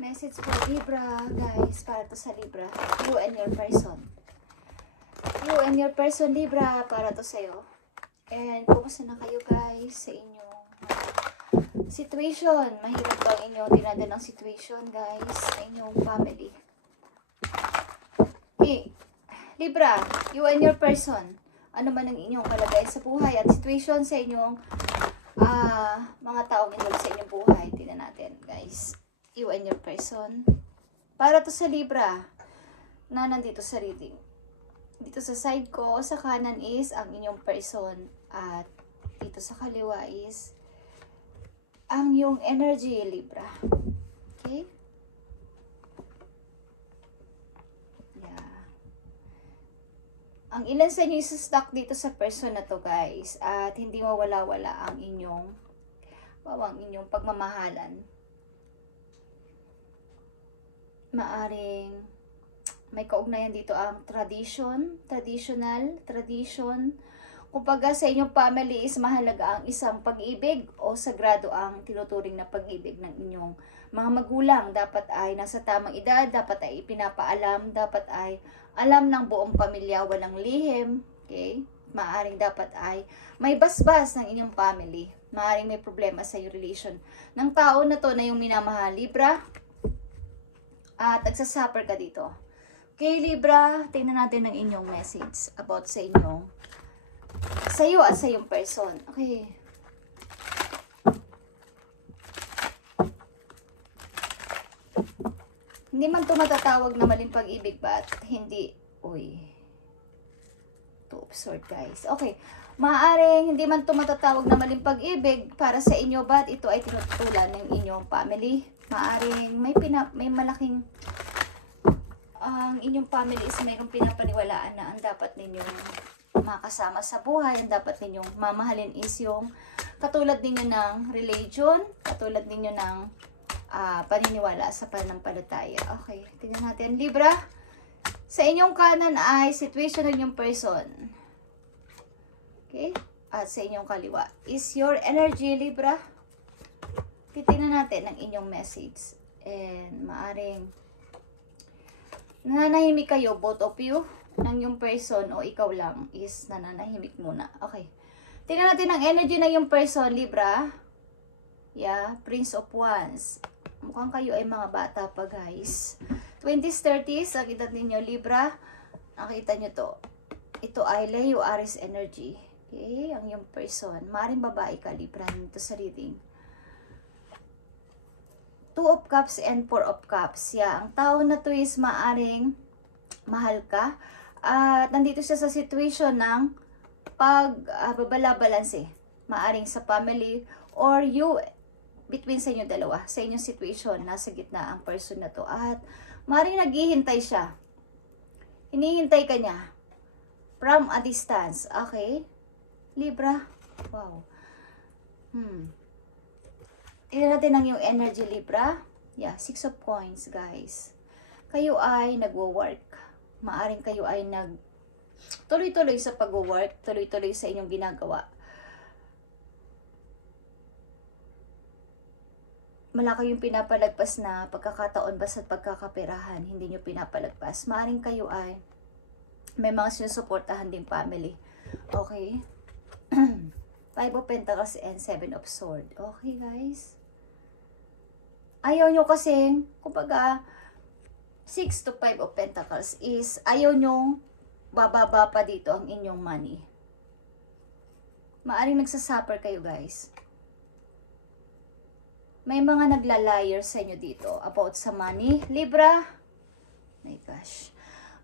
Message for Libra, guys. Para to sa Libra. You and your person. You and your person, Libra. Para to sa'yo. And kumusta na kayo, guys, sa inyong situation? Mahirap ba ang inyong dinadala ng situation, guys, sa inyong family? Okay. Libra, you and your person. Ano man ang inyong kalagay sa buhay at situation sa inyong mga taong involved sa inyong buhay. Tingnan natin, guys. You and your person. Para to sa Libra na nandito sa reading. Dito sa side ko, sa kanan is ang inyong person. At dito sa kaliwa is ang yung energy, Libra. Okay? Yeah. Ang ilan sa inyo is stuck dito sa person na to, guys. At hindi mawala-wala ang inyong pagmamahalan. Maaring may kaugnayan dito ang tradition. Kumbaga sa inyong family is mahalaga ang isang pag-ibig o sagrado ang tinuturing na pag-ibig ng inyong mga magulang. Dapat ay nasa tamang edad, dapat ay ipinapaalam, dapat ay alam ng buong pamilya, walang lihim. Okay? Maaring dapat ay may basbas ng inyong family. Maaring may problema sa yung relation ng tao na to na yung minamahal, Libra. At nagsasuffer ka dito. Okay, Libra, tingnan natin ang inyong message about sa inyong, sa iyo at sa iyong person. Okay. Hindi man ito matatawag na maling pag-ibig ba? At hindi, Two of Swords, guys. Okay. Maaaring hindi man ito matatawag na maling pag-ibig para sa inyo, but ito ay tinutulan ng inyong family. Maaring may malaking ang inyong family is mayroong pinapaniwalaan na ang dapat ninyong makasama sa buhay, ang dapat ninyong mamahalin is yung katulad ninyo ng religion, katulad ninyo ng paniniwala sa pananampalataya. Okay, tingnan natin. Libra, sa inyong kanan ay situation ng inyong person. Okay? At sa inyong kaliwa is your energy, Libra. Titingnan natin ang inyong message. And maaring nananahimik kayo, both of you, ng yung person o ikaw lang is nananahimik muna. Okay. Tingnan natin ang energy ng yung person, Libra. Yeah, Prince of Wands. Mukhang kayo ay mga bata pa, guys. 20s, 30s, nakita ninyo, Libra. Nakita nyo to. Ito ay Leo Aries energy. Okay, ang yung person. Maaring babae ka, Libra, nito sa reading. 2 of Cups and 4 of Cups. Yeah, ang tao na to is maaring mahal ka. At nandito siya sa situation ng pagbabala-balanse. Maaring sa family or you, between sa inyo dalawa. Sa inyong situation, nasa gitna ang person na to. At maaring naghihintay siya. Hinihintay ka niya. From a distance. Okay? Libra. Wow. Tingnan natin ang yung energy, Libra. Yeah, 6 of Coins, guys. Kayo ay nagwo-work. Maaring kayo ay tuloy-tuloy sa pag-work, tuloy-tuloy sa inyong ginagawa. Wala kayong pinapalagpas na pagkakataon basta pagkakaperahan, hindi nyo pinapalagpas. Maaring kayo ay may mga sinusuportahan ding family. Okay? 5 of Pentacles and 7 of Swords. Okay, guys? Ayaw nyo kasi, kumbaga, 6 to 5 of Pentacles is ayaw nyong bababa pa dito ang inyong money. Maaring nagsasuffer kayo, guys. May mga nagla-liar sa inyo dito about sa money. Libra. My gosh.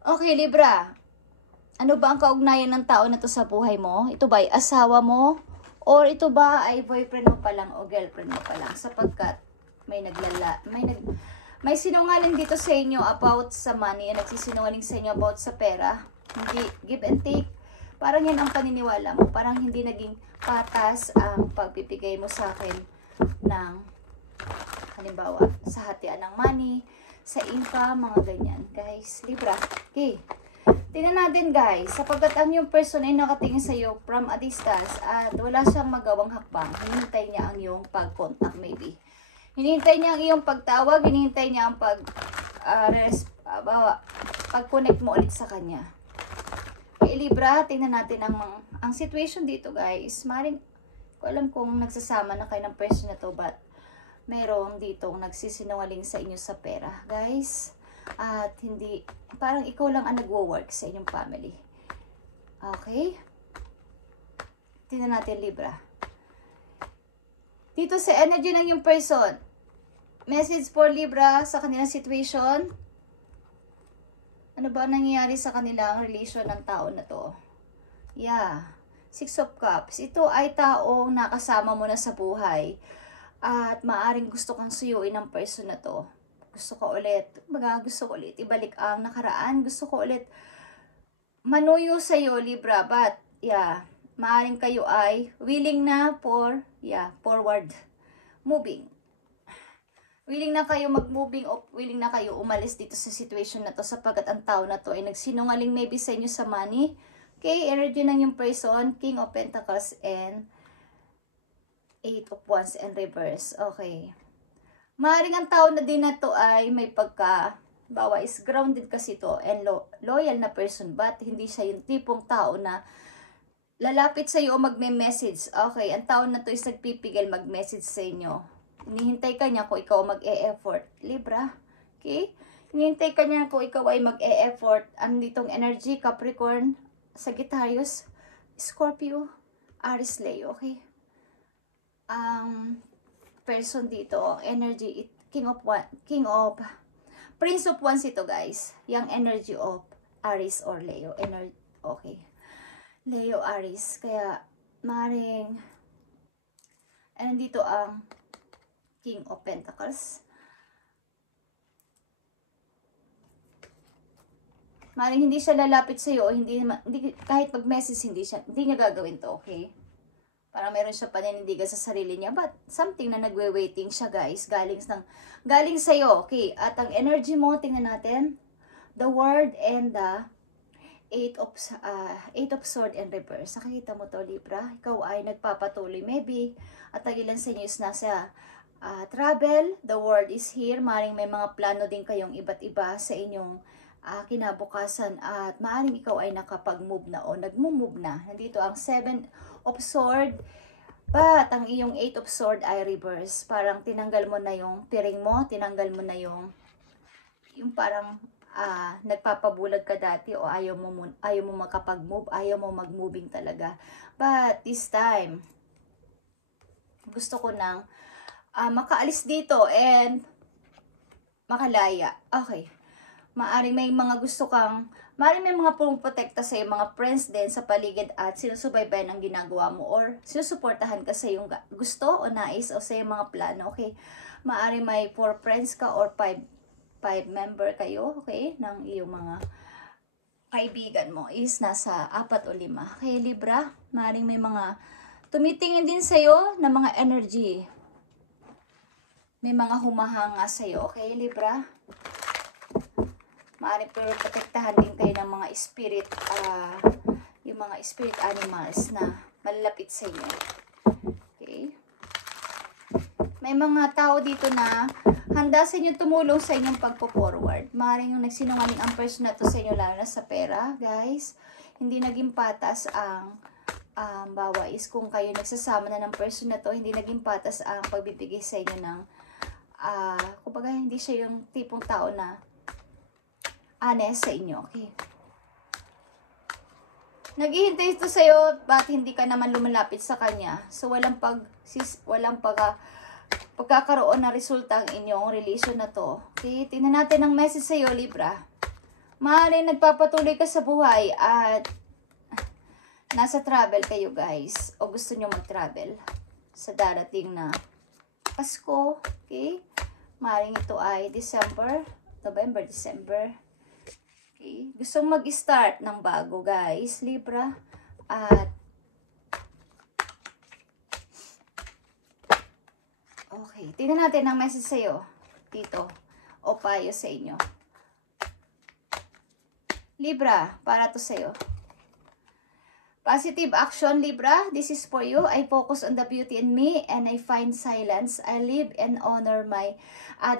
Okay, Libra. Ano ba ang kaugnayan ng tao na to sa buhay mo? Ito ba ay asawa mo? Or ito ba ay boyfriend mo pa lang o girlfriend mo pa lang? Sapagkat may sinungaling dito sa inyo about sa money. Nagsisinungaling sa inyo about sa pera. Hindi, give and take. Parang yan ang paniniwala mo. Parang hindi naging patas ang pagbibigay mo sa akin ng, halimbawa, sa hatian ng money, sa income, mga ganyan. Guys, Libra. Okay. Tingnan natin, guys. Sapagkat ang yung person ay nakatingin sa iyo from a distance at wala siyang magawang hakbang. Hinintay niya ang yung pag-contact maybe. Hinihintay niya ang iyong pagtawag, hinihintay niya ang pag-connect mo ulit sa kanya. Okay, Libra, tingnan natin ang situation dito, guys. Maring, ko alam kung nagsasama na kayo ng person na to, but merong ditong nagsisinungaling sa inyo sa pera, guys. At hindi, parang ikaw lang ang nagwo-work sa inyong family. Okay? Tingnan natin, Libra. Dito sa energy ng yung person, message for Libra sa kanilang situation. Ano ba nangyayari sa kanilang relation ng tao na to? Yeah. 6 of Cups. Ito ay taong nakasama mo na sa buhay. At maaring gusto kang suyuin ng person na to. Gusto ko ulit ibalik ang nakaraan. Gusto ko ulit manuyo sa'yo, Libra. But, yeah, maaring kayo ay willing na for, forward moving. Willing na kayo mag-moving o willing na kayo umalis dito sa situation na to sapagkat ang tao na to ay nagsinungaling maybe sa inyo sa money. Okay, energy ng yung person, King of Pentacles and 8 of Wands and reverse. Okay. Maaaring ang tao na din na to ay may bawa is grounded kasi to and loyal na person, but hindi siya yung tipong tao na lalapit sa iyo o magme-message. Okay, ang tao na to is nagpipigil mag-message sa inyo. Hinihintay ka niya kung ikaw mag-e-effort. Libra. Okay? Hinihintay ka niya kung ikaw ay mag-e-effort. Anditong energy, Capricorn, Sagittarius, Scorpio, Aries, Leo. Okay? Ang person dito, energy, Prince of Wands ito, guys. Yung energy of Aries or Leo. Okay. Leo, Aries. Kaya, maring, and dito ang King of Pentacles. Maring hindi siya lalapit sa iyo, hindi kahit mag-message hindi niya gagawin 'to, okay? Parang meron siya paninindigan sa sarili niya, but something na nagwe-waiting siya, guys, galing sa iyo, okay? At ang energy mo, tingnan natin, the World and the Eight of Sword and reverse. Nakikita mo to, Libra? Ikaw ay nagpapatuloy maybe at ang ilan sa inyo is nasa travel, the world is here. Maring may mga plano din kayong iba't iba sa inyong kinabukasan at maring ikaw ay nakapag-move na o nagmo-move na. Nandito ang 7 of Sword, but ang iyong 8 of Sword ay reverse. Parang tinanggal mo na yung piring mo, tinanggal mo na yung parang nagpapabulag ka dati o ayaw mo makapag-move, ayaw mo mag-moving talaga. But this time, gusto ko nang makaalis dito and makalaya. Okay. Maaring may mga maaring may mga pumuprotekta sa iyo, mga friends din sa paligid at sinusubaybayan ang ginagawa mo or sinusuportahan ka sa iyong gusto o nais o sa iyong mga plano. Okay. Maaring may 4 friends ka or 5 member kayo, okay, ng iyong mga kaibigan mo is nasa 4 o 5. Okay, Libra, maaring may mga tumitingin din sa iyo na mga energy. May mga humahanga sa'yo. Okay, Libra? Maaaring protektahan din kayo ng mga spirit, yung mga spirit animals na malalapit sa inyo. Okay? May mga tao dito na handa sa inyo tumulong sa inyong pagpo-forward. Maaaring yung nagsinungaling ang person na to sa inyo, lalo na sa pera, guys. Hindi naging patas ang bawa is kung kayo nagsasama na ng person na to, hindi naging patas ang pagbibigay sa inyo ng kumbaga hindi siya yung tipong tao na honest sa inyo, okay? Naghihintay ito sa'yo, but hindi ka naman lumalapit sa kanya. So, walang pagkakaroon na resulta ang inyong relasyon na to. Okay? Tingnan natin ang message sa'yo, Libra. Maaaring nagpapatuloy ka sa buhay at nasa travel kayo, guys. O gusto nyo mag-travel sa darating na Pasko, okay? Maaaring ito ay November, December. Okay? Gustong mag-start ng bago, guys, Libra. At okay, tingnan natin ang message sa'yo dito o payo sa inyo. Libra, para to sa'yo. Positive action, Libra. This is for you. I focus on the beauty in me and I find silence. I live and honor my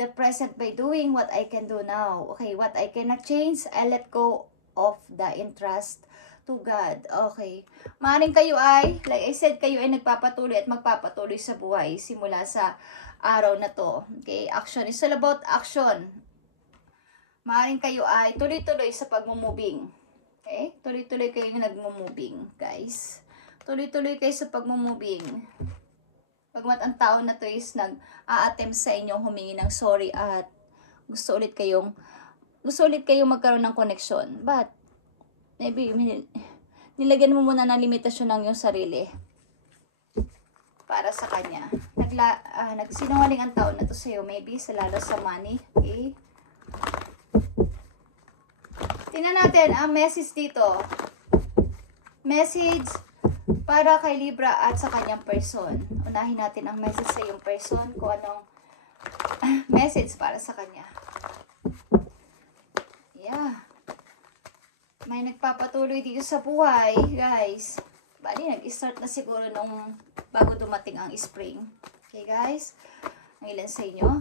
the present by doing what I can do now. Okay, what I cannot change, I let go of the entrust to God. Okay. Maaaring kayo ay, like I said, kayo ay nagpapatuloy at magpapatuloy sa buhay simula sa araw na to. Okay, action. It's all about action. Maaaring kayo ay tuloy-tuloy sa pagmumubing. Okay? Tuloy-tuloy kayo nagmumubing, guys. Tuloy-tuloy kayo sa pagmumubing. Pagmat ang tao na to is nag-a-attempt sa inyo humingi ng sorry at gusto ulit kayong magkaroon ng connection. But, maybe, nilagyan mo muna ng limitasyon ng iyong sarili para sa kanya. Nagsinungaling ang tao na to sa'yo, maybe, lalo sa money. Okay? Tingnan natin ang message dito. Message para kay Libra at sa kanyang person. Unahin natin ang message sa iyong person kung anong message para sa kanya. Yeah. May nagpapatuloy dito sa buhay, guys. Bali, nag-start na siguro nung bago dumating ang spring. Okay, guys? Ang ilan sa inyo,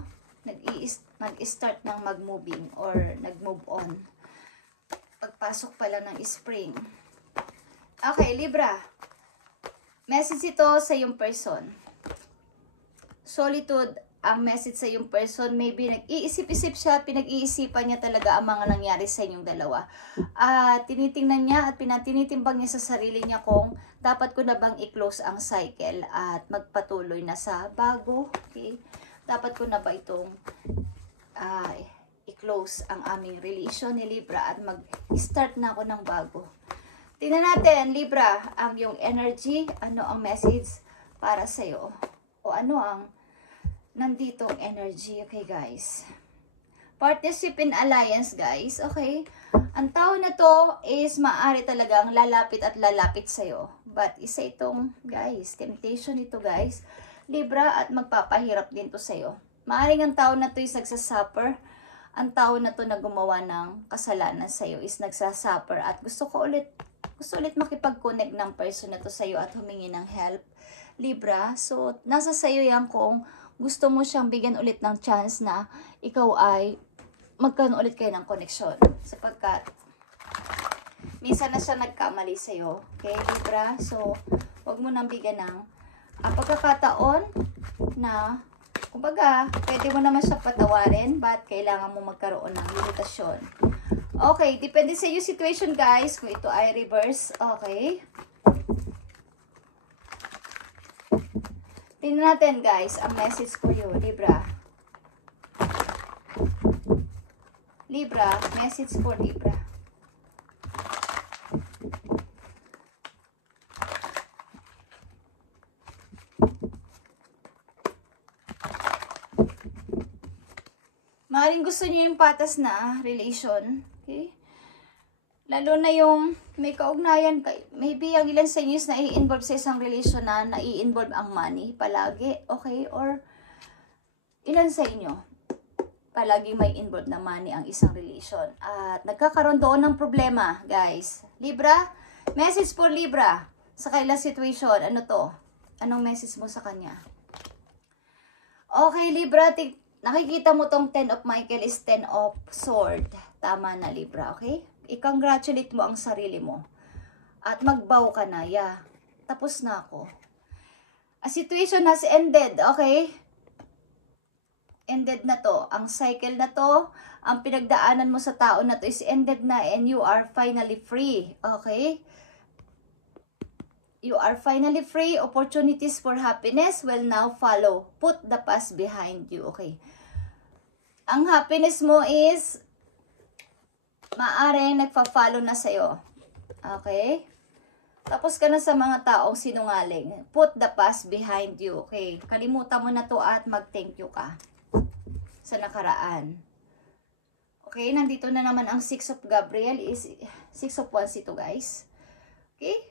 nag-start ng mag-moving or nag-move on. Pagpasok pa lang ng spring. Okay, Libra. Message ito sa iyong person. Solitude ang message sa iyong person. Maybe nag-iisip-isip siya, pinag-iisipan niya talaga ang mga nangyari sa inyong dalawa. Tinitingnan niya at tinitimbang niya sa sarili niya kung dapat ko na bang i-close ang cycle at magpatuloy na sa bago. Okay? Dapat ko na ba itong i-close ang aming relation ni Libra at mag-start na ako ng bago. Tingnan natin, Libra, ang yung energy, ano ang message para sa'yo. O ano ang nanditong energy, okay guys. Partnership in alliance, guys, okay. Ang tao na to is maaari talagang lalapit at lalapit sa'yo. But isa itong, guys, temptation ito, guys. Libra, at magpapahirap din to sa'yo. Maaring ang tao na to is nagsasuffer. Ang tao na to na gumawa ng kasalanan sa'yo is nagsasuffer at gusto ulit makipag-connect ng person na to sa'yo at humingi ng help. Libra, so nasa sa'yo yan kung gusto mo siyang bigyan ulit ng chance na ikaw ay magkaroon ulit kayo ng connection. Sapagkat minsan na siya nagkamali sa'yo. Okay, Libra? So, huwag mo nang bigyan ng pagkakataon na kumbaga, pwede mo naman siya patawarin, but kailangan mo magkaroon ng limitasyon. Okay, depende sa iyo situation, guys, kung ito ay reverse. Okay. Tingnan natin, guys, ang message for you, Libra. Libra, message for Libra. Maaaring gusto niyo yung patas na relation. Okay? Lalo na yung may kaugnayan. Maybe ang ilan sa inyo is nai-involve sa isang relation na nai-involve ang money palagi. Okay? Or ilan sa inyo palagi may involved na money ang isang relation. At nagkakaroon doon ng problema, guys. Libra, message for Libra sa kailang situation. Ano to? Anong message mo sa kanya? Okay, Libra, nakikita mo tong 10 of Michael is 10 of Sword. Tama na, Libra, okay? I-congratulate mo ang sarili mo. At mag-bow ka na, yeah. Tapos na ako. A situation has ended, okay? Ended na to. Ang cycle na to, ang pinagdaanan mo sa tao na to is ended na and you are finally free, okay? You are finally free. Opportunities for happiness will now follow. Put the past behind you, okay? Ang happiness mo is maaari nagpa-follow na sa'yo. Okay? Tapos ka na sa mga taong sinungaling. Put the past behind you. Okay? Kalimutan mo na to at mag-thank you ka sa nakaraan. Okay? Nandito na naman ang 6 of Gabriel. 6 of Wands ito, guys. Okay?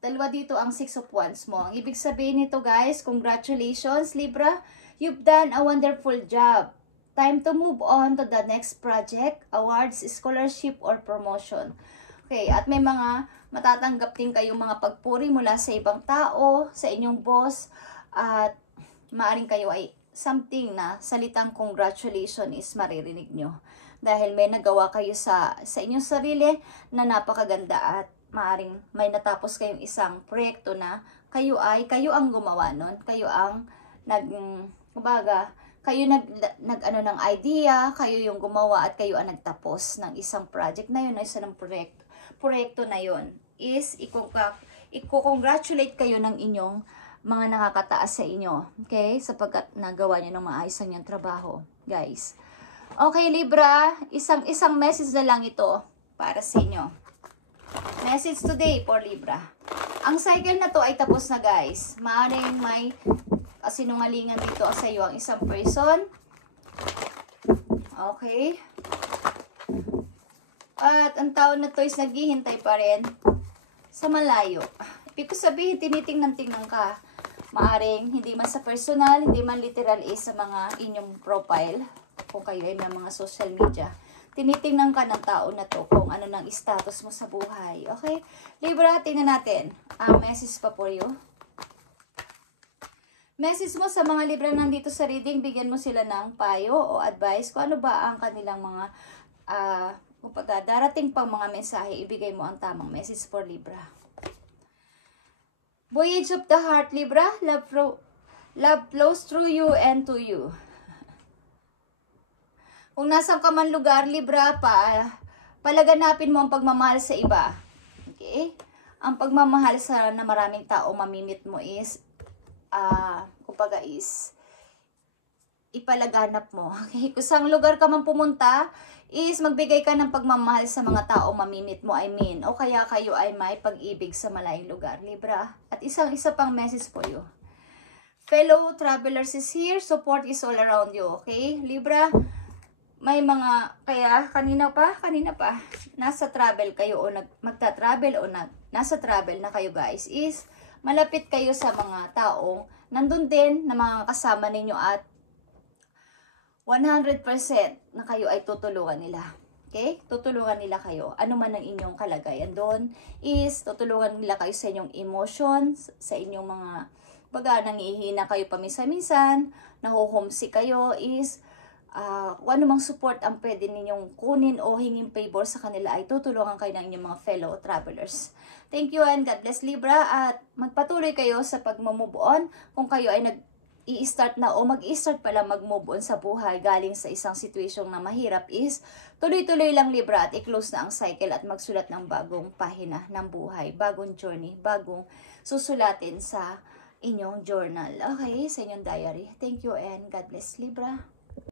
Dalawa dito ang 6 of Wands mo. Ang ibig sabihin nito, guys, congratulations, Libra. You've done a wonderful job. Time to move on to the next project, awards, scholarship, or promotion. Okay, at may mga matatanggap din kayong mga pagpuri mula sa ibang tao, sa inyong boss, at maaring kayo ay something na salitang congratulations is maririnig nyo. Dahil may nagawa kayo sa inyong sarili na napakaganda at maaring may natapos kayong isang proyekto na kayo ang gumawa nun. Kayo ang kayo nag ng idea, kayo yung gumawa at kayo ang nagtapos ng isang project na yun, na isang proyekto na yun is i-congratulate kayo ng inyong mga nakakataas sa inyo, okay? Sapagkat nagawa niyo ng maayos ang inyong trabaho, guys. Okay, Libra, isang message na lang ito para sa inyo. Message today for Libra. Ang cycle na to ay tapos na, guys. Maaaring may sinungalingan dito sa iyo ang isang person. Okay. At ang tao na to is naghihintay pa rin sa malayo. Ibig sabihin, tinitingnan ka. Maaring hindi man sa personal, hindi man literal sa mga inyong profile. Kung kayo ay may mga social media. Tinitingnan ka ng tao na to kung ano ng status mo sa buhay. Okay? Libra, tingnan natin. Ang message pa for you. Message mo sa mga Libra nandito sa reading, bigyan mo sila ng payo o advice kung ano ba ang kanilang mga darating pang mga mensahe, ibigay mo ang tamang message for Libra. Voyage of the heart, Libra. Love flows through you and to you. Kung nasaan ka man lugar, Libra, palaganapin mo ang pagmamahal sa iba. Okay? Ang pagmamahal na maraming tao mamimit mo is ipalaganap mo. Okay? Kung saan lugar ka man pumunta, is magbigay ka ng pagmamahal sa mga tao mamimit mo, o kaya kayo ay may pag-ibig sa malayong lugar, Libra. At isa pang message po you. Fellow travelers is here, support is all around you, okay? Libra, may mga, kanina pa, nasa travel kayo o magta-travel o nasa travel na kayo, guys, is malapit kayo sa mga taong nandun din na mga kasama ninyo at 100% na kayo ay tutulungan nila. Okay? Tutulungan nila kayo. Ano man ang inyong kalagayan doon is tutulungan nila kayo sa inyong emotions, sa inyong mga nangihina kayo paminsan-minsan, naho-homesick kayo is kung ano mang support ang pwede ninyong kunin o hinging favor sa kanila ay tutulungan kayo ng inyong mga fellow travelers. Thank you and God bless, Libra, at magpatuloy kayo sa pag-move on kung kayo ay i-start na o mag-i-start pala mag-move on sa buhay galing sa isang situation na mahirap is tuloy-tuloy lang, Libra, at i-close na ang cycle at magsulat ng bagong pahina ng buhay, bagong journey, bagong susulatin sa inyong journal. Okay, sa inyong diary. Thank you and God bless, Libra.